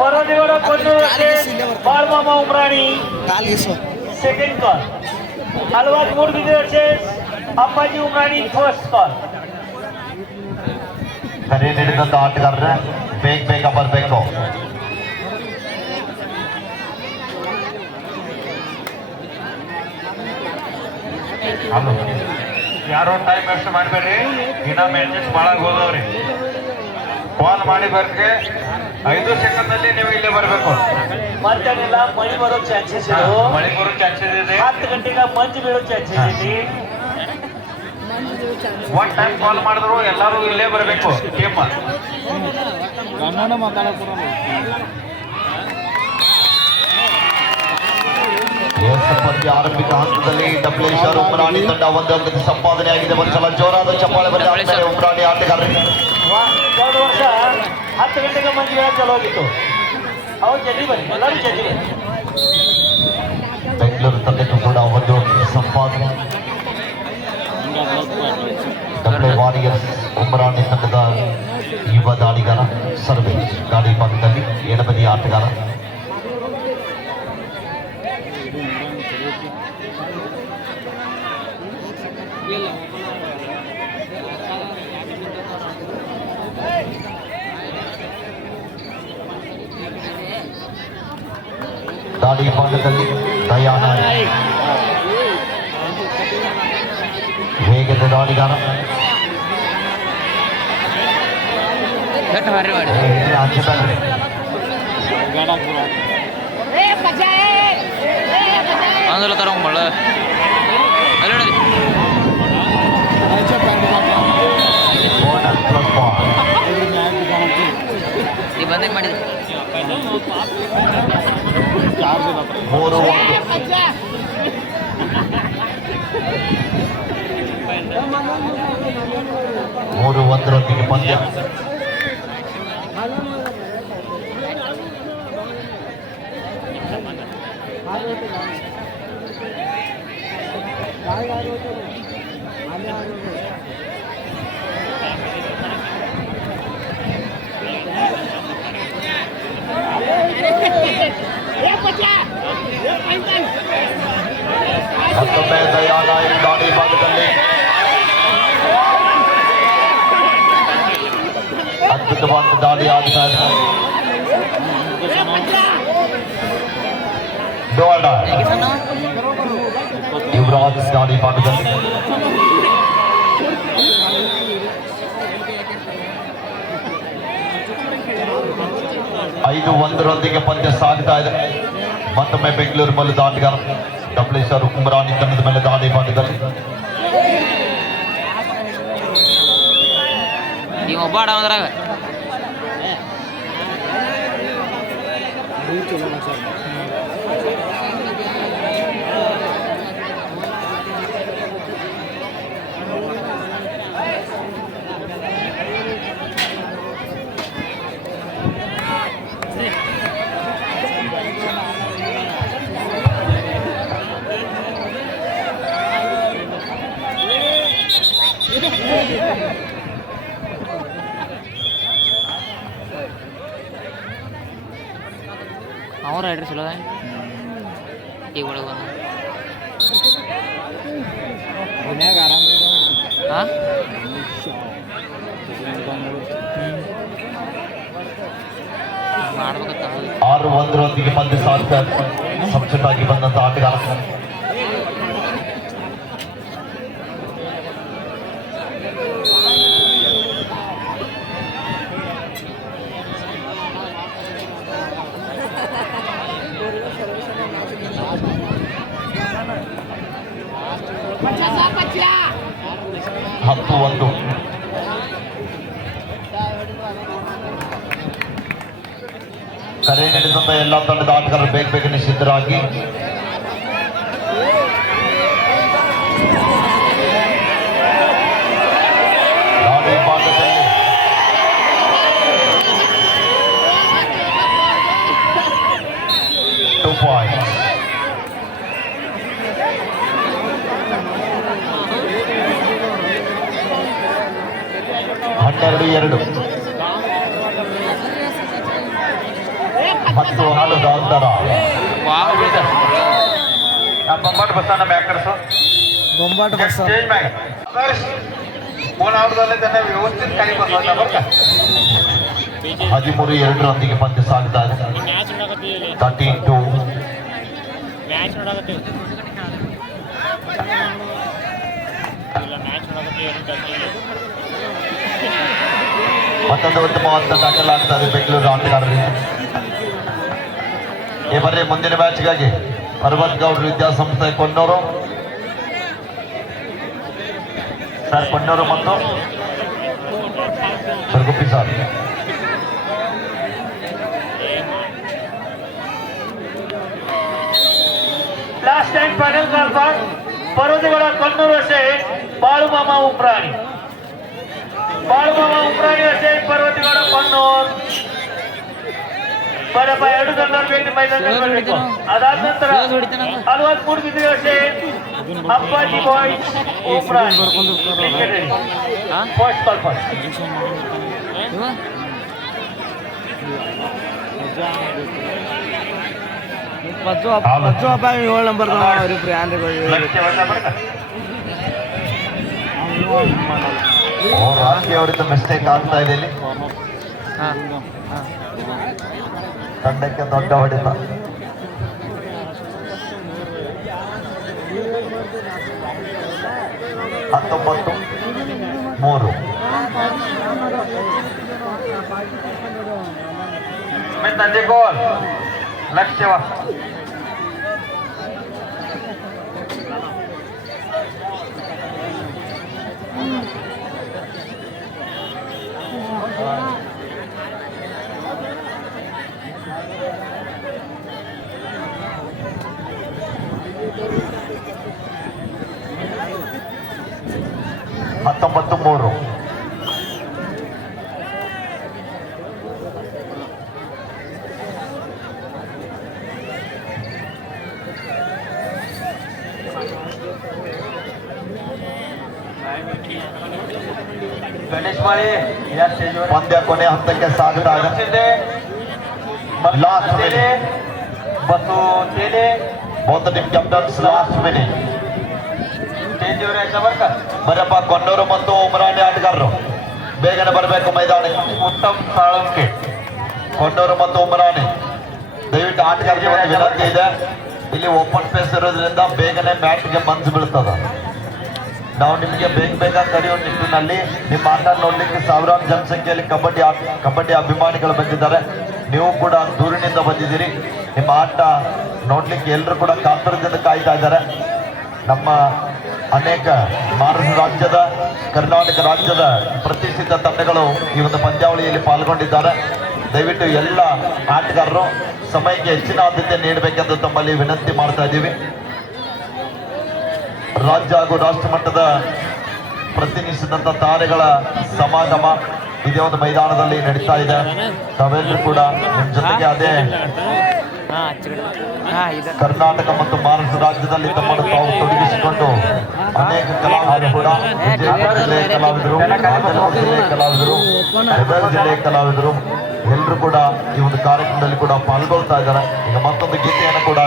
परवादेवाडा बाळमामा Umrani second call Halvad मूर्ती versus Appaji Umrani first call ಕರೆ ನೀಡಿದಂತ ಆಟಗಾರರ ಬೇಗ ಬರಬೇಕು. ಹಲೋ ಯಾರೋ ಟೈಮ್ ವೇಸ್ಟ್ ಮಾಡಬೇಡಿ. ದಿನ ಮ್ಯಾಚಸ್ ಭಾಳ ಹೋದವ್ರಿ. ಕಾಲ್ ಮಾಡಿ ಬರ್ಗೆ 5 ಸೆಕೆಂಡ್ನಲ್ಲಿ ನೀವು ಇಲ್ಲೇ ಬರಬೇಕು. ಮತ್ತೇನಿಲ್ಲ ಮಳಿ ಬರೋ ಚಾನ್ಸಸ್ ಇದೆ. ಮಳೆ ಬರೋ ಚಾನ್ಸಸ್ ಇದೆ. 10 ಗಂಟೆಗೆ ಮಂಜು ಬೀಳೋ ಚಾನ್ಸಸ್ ಇದೆ. ಒನ್ ಟೈಮ್ ಕಾಲ್ ಮಾಡಿದ್ರು ಎಲ್ಲರೂ ಇಲ್ಲೇ ಬರಬೇಕು. ಗೇಮ್ ಕನ್ನಡ ಮಾತಾಡೋದು ಪಂದ್ಯ ಆರಂಭಿಕ ಹಂತದಲ್ಲಿ ಡಬ್ಲೇಶ್ವರ್ ಉಮ್ರಾಣಿ ತಂಡ ಒಂದು ಅಂಕದ ಸಂಪಾದನೆ ಆಗಿದೆ. ಒಂದ್ಸಲ ಜೋರಾದ ಚಪ್ಪಾಳೆ ಬಂದ ಉಮ್ರಾಣಿ ಆಟಗಾರರಿಗೆ ಕಳೆದ ವರ್ಷ 10 ಗಂಟೆಗೆ ಮಂಜು ಬೀಳ ಚಲೋ ಆಗಿತ್ತು. ಅವ್ರು ಜಲ್ದಿ ಬನ್ನಿ, ಎಲ್ಲರೂ ಜಲ್ದಿ ಬನ್ನಿ. ಬೆಂಗಳೂರು ತಂಡಕ್ಕೂ ಕೂಡ ಒಂದು ಸಂಪಾದನೆ. ಡಬ್ಲ್ಯೂ ವಾರಿಯರ್ಸ್ ಉಮ್ರಾಣಿ ತಂಡದ ಯುವ ದಾಳಿಗಾರ ಸರ್ವೇಶ್ ದಾಳಿ ಭಾಗದಲ್ಲಿ ಎಡಬದಿ ಆಟಗಾರ. ದಾಳಿ ಭಾಗದಲ್ಲಿ ದಯಾನ ವೇಗದ ದಾಳಿಗಾರ. అందులో తరం మళ్ళీ ಈ ಬಂದಂಗೆ ಮಾಡಿದ್ರು 3-1 ಪಂದ್ಯ. ಮತ್ತೊಮ್ಮೆ ದಯಾನಾಯಕ್ ದಾಳಿ ಭಾಗದಲ್ಲಿ ಅದ್ಭುತವಾದ ದಾಳಿ ಆಗ್ತಾ ಇದೆ. ಯುವರಾಜ್ ದಾಳಿ ಭಾಗದಲ್ಲಿ 5-1 ಪಂದ್ಯ ಸಾಗ್ತಾ ಇದೆ. ಮತ್ತೊಮ್ಮೆ ಬೆಂಗಳೂರು ಮೂಲದ ಆಟಗಾರ ಡಬ್ಲೇಶ್ವರ್ ಉಮ್ರಾಣಿ ತಂಡದ ಮೇಲೆ ದಾಳಿ ಭಾಗದಲ್ಲಿ ನೀವು ಒಬ್ಬ ಆಡೋದ್ರಾಗ ಅವ್ರ ಅಡ್ರೆಸ್ ಇಲ್ಲ ಈಗ ಒಳಗೆ ಹಾಂ 6-1 ಪಂದ್ಯ ಸಾಗ್ತಾ ಸಬ್ಜೆಕ್ಟಾಗಿ ಬಂದಂತ ಆಟಗಾರ. ಕರೆ ನೀಡಿದಂತ ಎಲ್ಲ ತಂಡದ ಆಟಗಾರರು ಬೇಗನೆ ಸಿದ್ಧರಾಗಿ ದಾಳಿ ಭಾಗದಲ್ಲಿ 2 ಪಾಯಿಂಟ್ಸ್. ಹನ್ನೆರಡು 2 ಮತ್ತು ಆಟದ ಅಂತರ ವಾವ್ ಬಿಡ್ತಾರ ಆ ಬೊಂಬಾಟ್ ಬಸ್ಸನ್ನ ಮ್ಯಾಕ್ ಕರ್ಸು ಬೊಂಬಾಟ್ ಬಸ್ ಸ್ಟೇಜ್ ಮ್ಯಾಗ ಫೋನ್ ಆಟದಲ್ಲೇ ಜನ ವ್ಯವಸ್ಥಿತ ಕೈ ಬಸ್ ಬರ್ಕ 13-2 ಪಂದ್ಯ ಸಾಗ್ತಾ ಇದೆ. 13-2. ಮತ್ತೊಂದು ಉತ್ತಮವಾದ ದಾಖಲೆ ಆಗ್ತಾ ಇದೆ ಬೆಂಗಳೂರು ಆಟಗಾರರಿಗೆ. ಈ ಬಾರಿ ಮುಂದಿನ ಮ್ಯಾಚ್ಗಾಗಿ ಪರ್ವತ್ ಗೌಡ್ರು ವಿದ್ಯಾಸಂಸ್ಥೆ ಕೊನ್ನೂರು ಸರ್ ಕೊನ್ನೂರು ಮತ್ತು Sarguppi sir last time final call पर पर्वतीगौड़ कन्नूर वर्षे बाळूमामा उमराणी वर्षे पर्वतीगौड़ कन्नूर ಬರಪ್ಪ ಎರಡು ತಂಡರು ಬೇಗ ಮೈದಾನದಲ್ಲಿ ಬರಬೇಕು. ಅದಾದ ನಂತರ 43 ಬಿದ್ದರೆ ವರ್ಷೆ Appaji boys Umarani first call first ಬಜ್ಜು ಹಬ್ಬ 7 ನಂಬರ್ ಅವರಿಬ್ರು ರಾಕಿ ಅವರಿಂದ ಮಿಸ್ಟೇಕ್ ಆಗ್ತಾ ಇದೆ ಇಲ್ಲಿ. ತಂಡಕ್ಕೆ ದೊಡ್ಡ ಹೊಡೆತ. ಹತ್ತೊಂಬತ್ತು 3 ನಂದಿ ಗೋಲ್ ಲಕ್ಷ್ಯವ ಹತ್ತೊಂಬತ್ತು 3 ಗಣೇಶ್ ಮಾಳಿ ಯಾ ಸ್ಟೇಜ್ ಪಂದ್ಯ ಕೊನೆ ಹಂತಕ್ಕೆ ಸಾಗ್ತಾ ಇದೆ. ಲಾಸ್ಟ್ ಮಿನಿಟ್ ಬಸ್ಸು ತೇಲೆ both team captains last minute. Stage ಅವರ ಆಯ್ತಾ ಬರ್ಕ ಬರಪ್ಪ ಕೊನ್ನೂರು ಮತ್ತು ಉಮರಾಣಿ ಆಟಗಾರರು ಬೇಗನೆ ಬರಬೇಕು ಮೈದಾನಕ್ಕೆ. ಉತ್ತಮ್ ಸಾಳಂಕೆ ಕೊನ್ನೂರು ಮತ್ತು ಉಮರಾಣಿ ದಯವಿಟ್ಟು ಆಟಗಾರರಿಗೆ ಒಂದು ವಿನಂತಿ ಇದೆ, ಇಲ್ಲಿ ಓಪನ್ ಸ್ಪೇಸ್ ಇರೋದ್ರಿಂದ ಬೇಗನೆ ಮ್ಯಾಟ್ಗೆ ಮನ್ಸು ಬೀಳ್ತದ. ನಾವು ನಿಮಗೆ ಬೇಗ ಕರೆಯುವ ನಿಟ್ಟಿನಲ್ಲಿ ನಿಮ್ಮ ಆಟ ನೋಡ್ಲಿಕ್ಕೆ ಸಾವಿರಾರು ಜನಸಂಖ್ಯೆಯಲ್ಲಿ ಕಬಡ್ಡಿ ಅಭಿಮಾನಿಗಳು ಬಂದಿದ್ದಾರೆ. ನೀವು ಕೂಡ ದೂರಿನಿಂದ ಬಂದಿದ್ದೀರಿ. ನಿಮ್ಮ ಆಟ ನೋಡ್ಲಿಕ್ಕೆ ಎಲ್ಲರೂ ಕೂಡ ಕಾತುರದಿಂದ ಕಾಯ್ತಾ ಇದ್ದಾರೆ. ನಮ್ಮ ಅನೇಕ ಮಹಾರಾಷ್ಟ್ರ ರಾಜ್ಯದ, ಕರ್ನಾಟಕ ರಾಜ್ಯದ ಪ್ರತಿಷ್ಠಿತ ತಂಡಗಳು ಈ ಒಂದು ಪಂದ್ಯಾವಳಿಯಲ್ಲಿ ಪಾಲ್ಗೊಂಡಿದ್ದಾರೆ. ದಯವಿಟ್ಟು ಎಲ್ಲ ಆಟಗಾರರು ಸಮಯಕ್ಕೆ ಹೆಚ್ಚಿನ ಆದ್ಯತೆ ನೀಡಬೇಕೆಂದು ತಮ್ಮಲ್ಲಿ ವಿನಂತಿ ಮಾಡ್ತಾ ಇದ್ದೀವಿ. ರಾಜ್ಯ ಹಾಗೂ ರಾಷ್ಟ್ರ ಮಟ್ಟದ ಪ್ರತಿನಿಧಿಸಿದಂಥ ತಾರೆಗಳ ಸಮಾಗಮ ಇದೇ ಒಂದು ಮೈದಾನದಲ್ಲಿ ನಡೀತಾ ಇದೆ. ತಾವೆಲ್ಲರೂ ಕೂಡ ನಿಮ್ಮ ಜೊತೆಗೆ ಅದೇ ಕರ್ನಾಟಕ ಮತ್ತು ಮಹಾರಾಷ್ಟ್ರ ರಾಜ್ಯದಲ್ಲಿ ತಮ್ಮನ್ನು ತಾವು ತೊಡಗಿಸಿಕೊಂಡು ಅನೇಕ ಕಲಾವಿದರು ಕೂಡ ವಿಜಯಪುರ ಜಿಲ್ಲೆಯ ಕಲಾವಿದರು, ಬಾಗಲಕೋಟೆ ಜಿಲ್ಲೆಯ ಕಲಾವಿದರು, ಗದಗ ಜಿಲ್ಲೆಯ ಕಲಾವಿದರು ಎಲ್ಲರೂ ಕೂಡ ಈ ಒಂದು ಕಾರ್ಯಕ್ರಮದಲ್ಲಿ ಕೂಡ ಪಾಲ್ಗೊಳ್ತಾ ಇದ್ದಾರೆ. ಈಗ ಮತ್ತೊಂದು ಗೀತೆಯನ್ನು ಕೂಡ